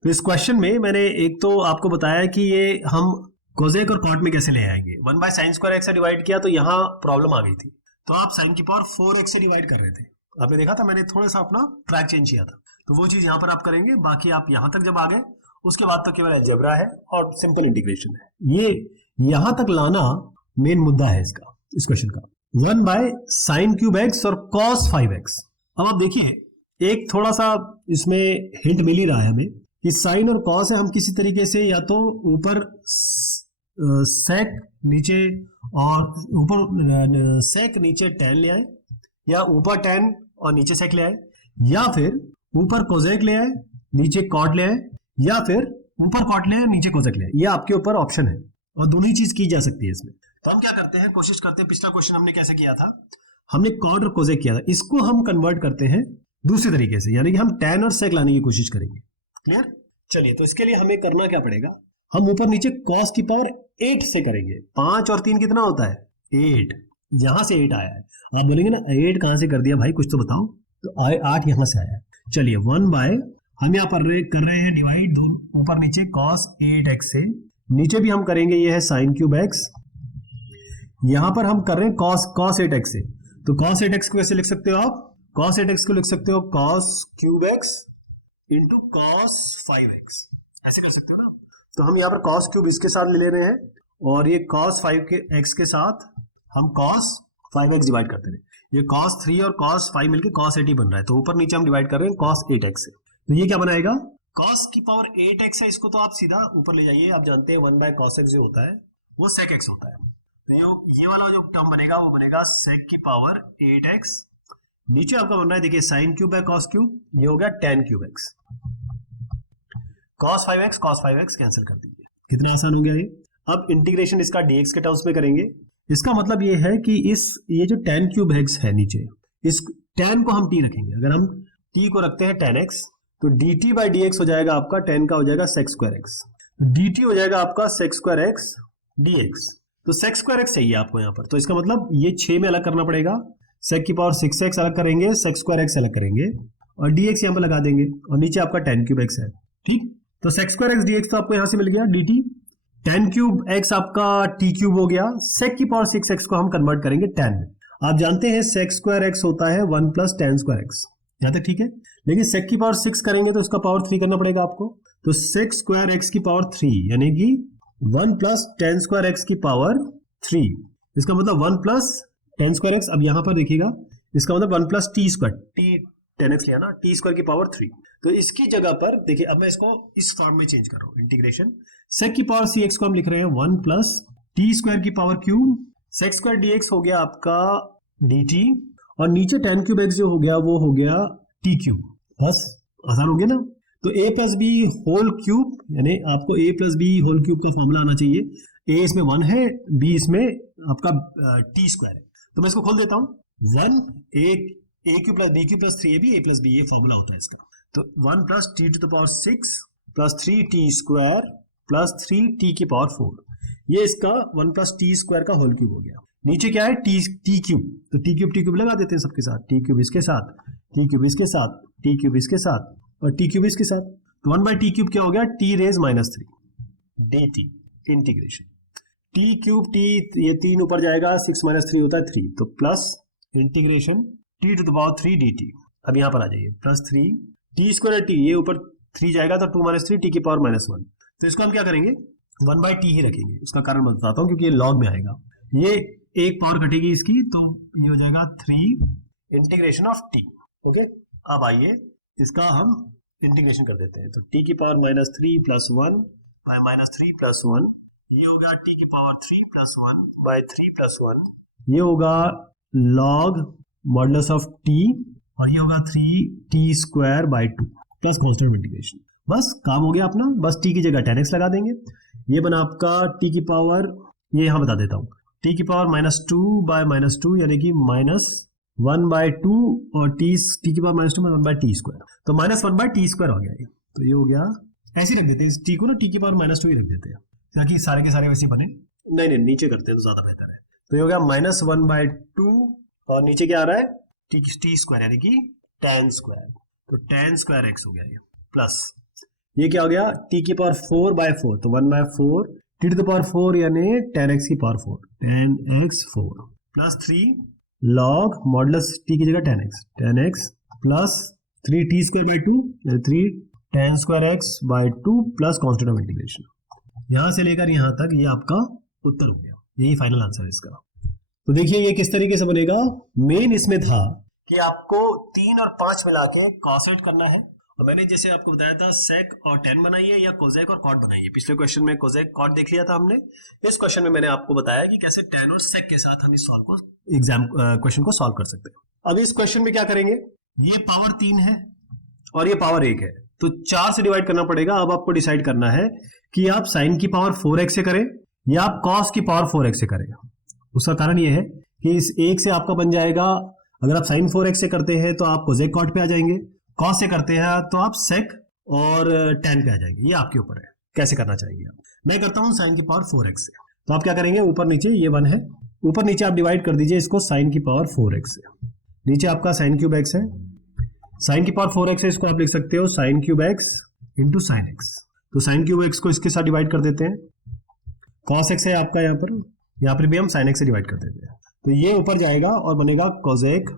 तो इस क्वेश्चन में मैंने एक तो आपको बताया कि ये हम कोसेक और कॉट में कैसे ले आएंगे। 1 बाय साइन स्क्वायर एक्स से डिवाइड किया तो यहाँ प्रॉब्लम आ गई थी, तो आप साइन की पावर 4x से डिवाइड कर रहे थे। आपने देखा था मैंने थोड़ा सा अपना ट्रैक चेंज किया था, तो वो चीज यहाँ पर आप करेंगे। बाकी आप यहाँ तक जब आ गए उसके बाद तो केवल अलजेब्रा है और सिंपल इंटीग्रेशन है। ये यहां तक लाना मेन मुद्दा है इसका, इस क्वेश्चन का। 1 बाय साइन क्यूब एक्स और कॉस 5x। अब आप देखिए एक थोड़ा सा इसमें हिंट मिल ही रहा है हमें कि साइन और कॉस है, हम किसी तरीके से या तो ऊपर सेक नीचे और ऊपर सेक नीचे tan ले आए, या ऊपर tan और नीचे सेक ले आए, या फिर ऊपर कोसेक ले आए नीचे कॉट ले आए, या फिर ऊपर कॉट ले आए नीचे कोसेक ले आए। ये आपके ऊपर ऑप्शन है और दोनों ही चीज की जा सकती है इसमें। तो हम क्या करते हैं, कोशिश करते हैं, पिछला क्वेश्चन हमने कैसे किया था, हमने कॉट और कोसेक किया था, इसको हम कन्वर्ट करते हैं दूसरे तरीके से, यानी कि हम tan और सेक लाने की कोशिश करेंगे। क्लियर? चलिए, तो इसके लिए हमें करना क्या पड़ेगा, हम ऊपर नीचे cos की पावर 8 से करेंगे। 5 और 3 कितना होता है, 8। यहां से 8 आया है। आप बोलेंगे ना 8 कहां से कर दिया भाई, कुछ तो बताओ। तो 8 यहां से आया है। चलिए 1 बाय, हम यहाँ पर कर रहे हैं डिवाइड, ऊपर नीचे cos 8x से, नीचे भी हम करेंगे, ये है sin क्यूब x, यहां पर हम कर रहे हैं cos 8x से। तो cos 8x को कैसे लिख सकते हो आप, cos 8x को लिख सकते हो cos cube x into cos 5x, ऐसे कर सकते हो ना। तो हम यहाँ पर cos क्यूब इसके साथ ले रहे हैं और ये cos 5x के साथ हम cos 5x डिवाइड करते रहे। ये cos 3 और cos 5 मिलके cos 8 बन रहा है, तो ऊपर नीचे हम डिवाइड कर रहे हैं cos 8x से। तो ये क्या बनाएगा, cos की पावर 8x है, इसको तो आप सीधा ऊपर ले जाइए। आप जानते हैं 1 बाय cos x जो होता है वो sec x होता है। तो ये वाला जो टर्म बनेगा वो बनेगा sec की पावर 8x। नीचे आपका बन रहा है, देखिए sin cube by cos cube, ये हो गया tan cube x। cos 5x cancel कर दीजिए। कितना आसान हो गया ये। अब इंटीग्रेशन इसका dx के टर्म्स में करेंगे। इसका मतलब ये है कि ये जो tan क्यूब x है नीचे, इस tan को हम t रखेंगे। अगर हम t को रखते हैं tan x, तो dt बाई dx हो जाएगा आपका, tan का हो जाएगा sec स्क्वायर x, dt हो जाएगा आपका sec स्क्वायर x dx। तो sec स्क्वायर x चाहिए आपको यहाँ पर, तो इसका मतलब ये 6 में अलग करना पड़ेगा। sec की पावर 6x अलग करेंगे, sec स्क्वायर x अलग करेंगे और dx यहाँ पर लगा देंगे और नीचे आपका tan क्यूब x है। ठीक, तो sec स्क्वायर x dx तो आपको यहां से मिल गया dt, tan क्यूब x आपका t क्यूब हो गया। sec की पावर 6x को हम कन्वर्ट करेंगे tan में। आप जानते हैं sec स्क्वायर x होता है 1 प्लस tan स्क्वायर x, यहां तक ठीक है। लेकिन sec की पावर 6 करेंगे तो उसका पावर 3 करना पड़ेगा आपको। तो sec स्क्वायर x की पावर 3 यानी कि 1 प्लस tan स्क्वायर x की पावर 3, इसका मतलब 1 प्लस tan स्क्वायर x। अब यहां पर देखिएगा इसका मतलब 1 plus T square, T 10x लिया ना, टी स्क्वायर की पावर 3। तो इसकी जगह पर देखिए, अब मैं इसको इस फॉर्म में चेंज कर रहा हूं, इंटीग्रेशन सेक की पावर cx को हम लिख रहे हैं 1 प्लस टी स्क्वायर की power cube sec square dx हो गया आपका dt, और नीचे tan क्यूब x जो हो गया वो हो गया t क्यूब। बस आसान हो गया ना। तो a plus B whole cube, यानी आपको a plus B whole cube का फॉर्मूला आना चाहिए। a इसमें 1 है, b इसमें आपका t स्क्वायर है। तो मैं इसको खोल देता हूं, 1 a cube plus b cube plus 3ab a plus b, ये फॉर्मूला होता है इसका। तो 1 plus T to the power 6 plus 3t square plus 3t की पावर 4, ये इसका 1 प्लस टी स्क्वायर का होल क्यूब हो गया। नीचे क्या है, टी क्यूब, तो टी क्यूब लगा देते हैं सबके साथ, टी क्यूब इसके साथ, टी क्यूब इसके साथ, टी क्यूब इसके साथ और टी क्यूब इसके साथ। तो 1 बाई टी क्यूब क्या हो गया, T raise minus 3 dt integration T cube, T ये 3 ऊपर जाएगा, 6 माइनस 3 होता है 3, तो plus integration T to the power 3 dt। अब यहां पर आ जाइए, प्लस 3 टी स्क्वायर टी, ये ऊपर 3 जाएगा तो 2 माइनस 3 टी की पावर माइनस 1। तो इसको हम क्या करेंगे, 1 बाई टी ही रखेंगे। उसका कारण मैं बताता हूं, क्योंकि ये लॉग में आएगा, ये एक पावर कटेगी इसकी, तो ये हो जाएगा 3 इंटीग्रेशन ऑफ टी। ओके, अब आइए इसका हम इंटीग्रेशन कर देते हैं। तो टी की power minus 3 plus 1 bye minus 3 plus 1, ये होगा टी की पावर 3 प्लस 1 बाय 3 प्लस 1, ये होगा लॉग मॉडुलस ऑफ टी, और ये होगा 3t square by 2 plus constant integration. बस काम हो गया अपना। बस t की जगह 10x लगा देंगे, ये बना आपका t की पावर, ये यहां बता देता हूं, t की पावर माइनस 2 बाय माइनस 2, यानी कि माइनस 1 बाय 2, और t की पावर माइनस 2 1 बाय टी स्क्वायर, तो माइनस 1 बाय टी स्क्वायर हो गया ये। तो ये हो गया, ऐसे ही रख देते हैं इस t को ना, t की पावर माइनस 2 ही रख देते हैं, ताकि सारे के सारे वैसे बने। नहीं, नीचे करते हैं तो ज्यादा बेहतर है। तो ये हो गया माइनस 1 बाय 2, और नीचे क्या आ रहा है, टी स्क्वायर, यानी कि tan स्क्वायर, तो tan स्क्वायर x हो गया ये, प्लस ये क्या हो गया, t की पावर 4 बाय 4, तो 1 by 4 t to the power 4, यानी tan x की power 4, tan x 4 plus 3 log modulus t की जगह tan x प्लस 3t स्क्वायर बाय 2, यानी 3 tan square x by 2 plus constant of integration. यहां से लेकर यहां तक ये आपका उत्तर हो गया, यही फाइनल आंसर है इसका। तो देखिए ये किस तरीके से बनेगा। मेन इसमें था कि आपको 3 और 5 मिला के कॉसेट करना है, और मैंने जैसे आपको बताया था सेक और tan बनाइए या कोजेक और कॉट बनाइए। पिछले क्वेश्चन में कोजेक कॉट देख लिया था हमने, इस क्वेश्चन में मैंने आपको बताया कि कैसे tan और सेक के साथ हम इस सॉल्व को एग्जाम क्वेश्चन को सॉल्व कर सकते हैं। अब इस क्वेश्चन में क्या करेंगे, ये पावर 3 है और ये पावर 1 है, तो 4 से डिवाइड करना पड़ेगा। अब आपको डिसाइड करना है कि आप साइन की पावर 4x से करें या आप कॉस की पावर 4x से करें। उसका कारण ये है कि इस 1 से आपका बन जाएगा, अगर आप साइन 4x से करते हैं तो आप कोजेक कॉट पे आ जाएंगे, कॉस से करते हैं तो आप सेक और tan पे आ जाएंगे। ये आपके ऊपर है कैसे करना चाहिए। मैं करता हूं साइन की पावर 4x से, तो आप क्या करेंगे, ऊपर नीचे ये 1 है, ऊपर नीचे आप डिवाइड कर दीजिए इसको साइन की पावर 4x से। नीचे आपका साइन क्यूब x है, साइन की पावर 4x है, इसको आप लिख सकते हो sine cube x into sine x। तो साइन क्यूब x को इसके साथ डिवाइड कर देते हैं, कॉस x है आपका, यहाँ पर भी हम साइन x से डिवाइड कर देते हैं, तो ये ऊपर जाएगा और बनेगा कोजेक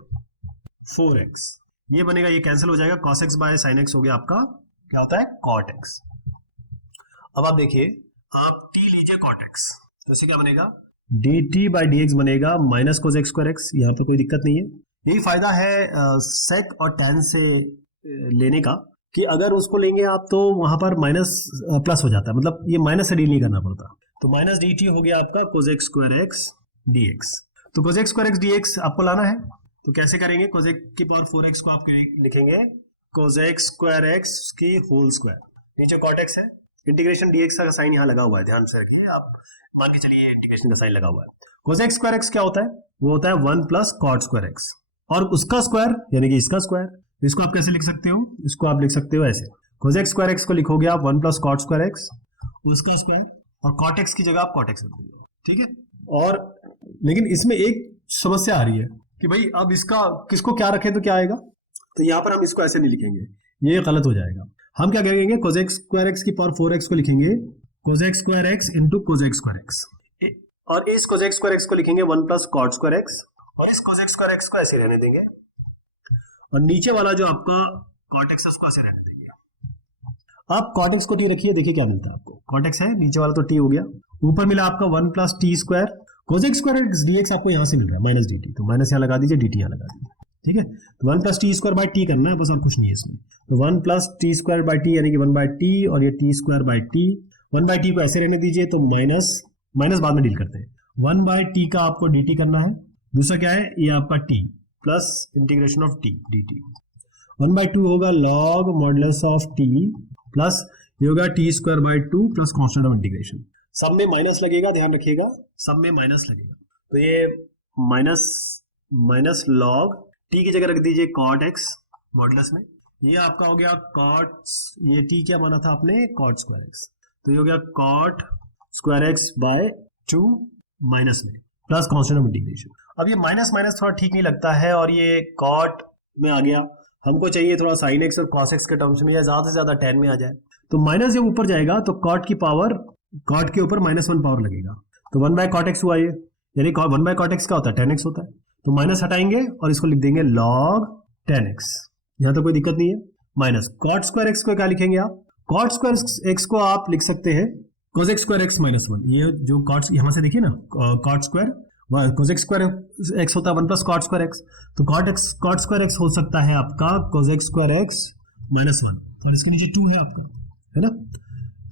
4x, ये बनेगा, ये कैंसिल हो जाएगा, cos x by sin x हो गया आपका, क्या होता है cot x। अब आप देखिए, आप t लीजिए cot x, तो इससे क्या बनेगा, dt बाय dx बनेगा माइनस कोजेक स्क्वायर x। यहाँ पर कोई दिक्कत नहीं है, यही फायदा है सेक और tan से लेने का, कि अगर उसको लेंगे आप तो वहां पर माइनस प्लस हो जाता है, मतलब ये माइनस से डील नहीं करना पड़ता। तो माइनस dt हो गया आपका कोजेक स्क्वायर x dx। तो कोजेक स्क्वायर x dx आपको लाना है, तो कैसे करेंगे, कोजेक की पावर 4x को आप लिखेंगे कोजेक स्क्वायर x की होल स्क्वायर, नीचे कॉट x है, इंटीग्रेशन dx का साइन यहाँ लगा हुआ है, ध्यान से रखिए आप, मान के चलिए इंटीग्रेशन का साइन लगा हुआ है। कोजेक स्क्वायर x क्या होता है, वो होता है 1 प्लस कॉट स्क्वायर x, और उसका स्क्वायर यानी कि इसका स्क्वायर। इसको आप कैसे लिख सकते हो, इसको आप लिख सकते हो ऐसे, कोजेक स्क्वायर x को लिखोगे आप 1 प्लस कॉट स्क्वायर x, उसका स्क्वायर, और कॉट x की जगह आप कॉट x रख दोगे, ठीक है। और लेकिन इसमें एक समस्या आ रही है कि भाई अब इसका किसको क्या रखें तो क्या आएगा, तो यहाँ पर हम इसको ऐसे नहीं लिखेंगे, ये गलत हो जाएगा। हम क्या करेंगे, कोजेक स्क्वायर x की पावर 4x को लिखेंगे Kozak square x into Kozak square x, और इस कोजेक स्क्वायर x को लिखेंगे 1 प्लस कॉट स्क्वायर x, और इस कोजेक स्क्वायर x को ऐसे रहने देंगे, और नीचे वाला जो आपका कॉट x है उसको ऐसे रहने देंगे। आप कॉट x को t रखिए, देखिए क्या मिलता है आपको, कॉट x है, नीचे वाला तो t हो गया, ऊपर मिला आपका 1 plus T square, Kozak square x dx आपको यहां से मिल रहा है माइनस dt, तो माइनस यहाँ लगा दीजिए, dt यहाँ लगा दीजिए, ठीक है। तो 1 plus T square by T करना है बस, और कुछ नहीं है इसमें। तो 1 plus T square by T यानी कि 1 बाई टी, और ये T square by T, 1 by T को ऐसे रहने दीजिए, तो माइनस बाद में डील करते हैं। 1 बाई टी का आपको डी टी करना है, दूसरा क्या है ये आपका T plus integration of T D T. 1 by two होगा log modulus of T plus ये होगा T square by two plus constant of integration. सब में माइनस लगेगा, ध्यान रखिएगा, सब में माइनस लगेगा। तो ये माइनस लॉग टी की जगह रख दीजिए कॉट एक्स मॉडुलस में, ये आपका हो गया कॉट, ये टी क्या माना था आपने, कॉट स्क्वायर एक्स, तो ये हो गया cot square x by 2 minus में प्लस कॉन्स्टेंट ऑफ इंटीग्रेशन। अब ये माइनस थोड़ा ठीक नहीं लगता है, और ये कॉट में आ गया, हमको चाहिए थोड़ा साइन एक्स और कॉस एक्स के टर्म्स में, या ज्यादा से ज्यादा tan में आ जाए। तो माइनस जब ऊपर जाएगा तो कॉट की पावर, कॉट के ऊपर -1 पावर लगेगा, तो 1 बाय कॉट एक्स हुआ ये, यानी 1 बाय कॉट एक्स क्या होता है, tan x होता है। तो माइनस हटाएंगे और इसको लिख देंगे log tan x, यहां तो कोई दिक्कत नहीं है। माइनस कॉट स्क्वायर एक्स को क्या लिखेंगे आप, कॉट स्क्वायर एक्स को आप लिख सकते हैं cos स्क्वायर एक्स -1, ये जो कॉट यहां से देखिए ना, cot square cos square x होता है 1 प्लस कॉट स्क्वायर एक्स, तो कॉट स्क्वायर एक्स हो सकता है आपका cos स्क्वायर एक्स -1, और इसके नीचे 2 है आपका, है ना।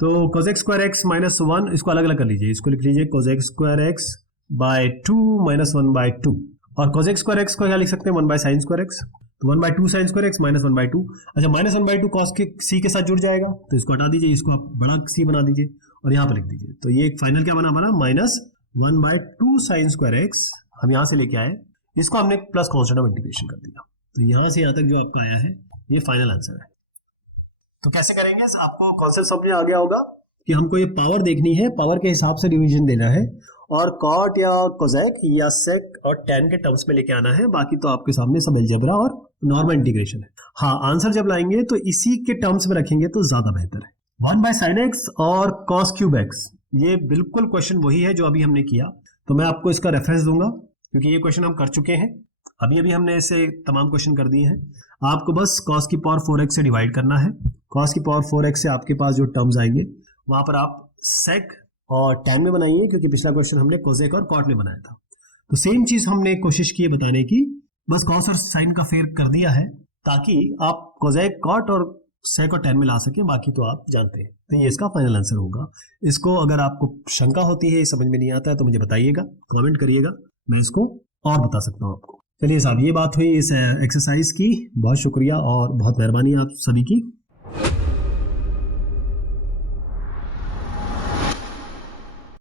तो cos स्क्वायर एक्स -1 इसको अलग अलग कर लीजिए, इसको लिख लीजिए cos square x by 2 -1 by 2, और cos स्क्वायर एक्स को क्या लिख सकते हैं 1 बाय साइन स्क्वायर एक्स, तो 1 by 2 sine square x -1 by 2। अच्छा -1 बाय 2 cos के सी के साथ जुड़ जाएगा, तो इसको हटा दीजिए, इसको आप बड़ा सी बना दीजिए और यहाँ पर लिख दीजिए। तो ये फाइनल क्या बना -1 बाय 2 साइन स्क्वायर एक्स, हम यहाँ से लेके आए, इसको हमने प्लस कॉन्स्टेंट ऑफ इंटीग्रेशन कर दिया। तो यहाँ से यहाँ तक जो आपका आया है ये फाइनल आंसर है। तो कैसे करेंगे, आपको कॉन्सेप्ट समझ में आ गया होगा कि हमको ये पावर देखनी है, पावर के हिसाब से डिवीजन देना है, और कॉट या कोसेक या सेक और tan के टर्म्स में लेके आना है। बाकी तो आपके सामने सब अलजेब्रा और नॉर्मल इंटीग्रेशन है। हाँ, आंसर जब लाएंगे तो इसी के टर्म्स में रखेंगे तो ज्यादा बेहतर है। 1 बाय साइन एक्स और कॉस क्यूब एक्स, ये बिल्कुल क्वेश्चन वही है जो अभी हमने किया, तो मैं आपको इसका रेफरेंस दूंगा क्योंकि ये क्वेश्चन हम कर चुके हैं, अभी हमने ऐसे तमाम क्वेश्चन कर दिए हैं। आपको बस cos की पावर 4x से डिवाइड करना है, cos की पावर 4x से आपके पास जो टर्म्स आएंगे वहां पर आप सेक और tan में बनाइए, क्योंकि पिछला क्वेश्चन हमने कोसेक और कॉट में बनाया था। तो सेम चीज हमने कोशिश की है बताने की, बस cos और साइन का फेर कर दिया है ताकि आप कोसेक, कॉट और सेक और tan में ला सके, बाकी तो आप जानते हैं। तो ये इसका फाइनल आंसर होगा। इसको अगर आपको शंका होती है, समझ में नहीं आता है, तो मुझे बताइएगा, कमेंट करिएगा, मैं इसको और बता सकता हूँ आपको। चलिए साहब, ये बात हुई इस एक्सरसाइज की। बहुत शुक्रिया और बहुत मेहरबानी आप सभी की।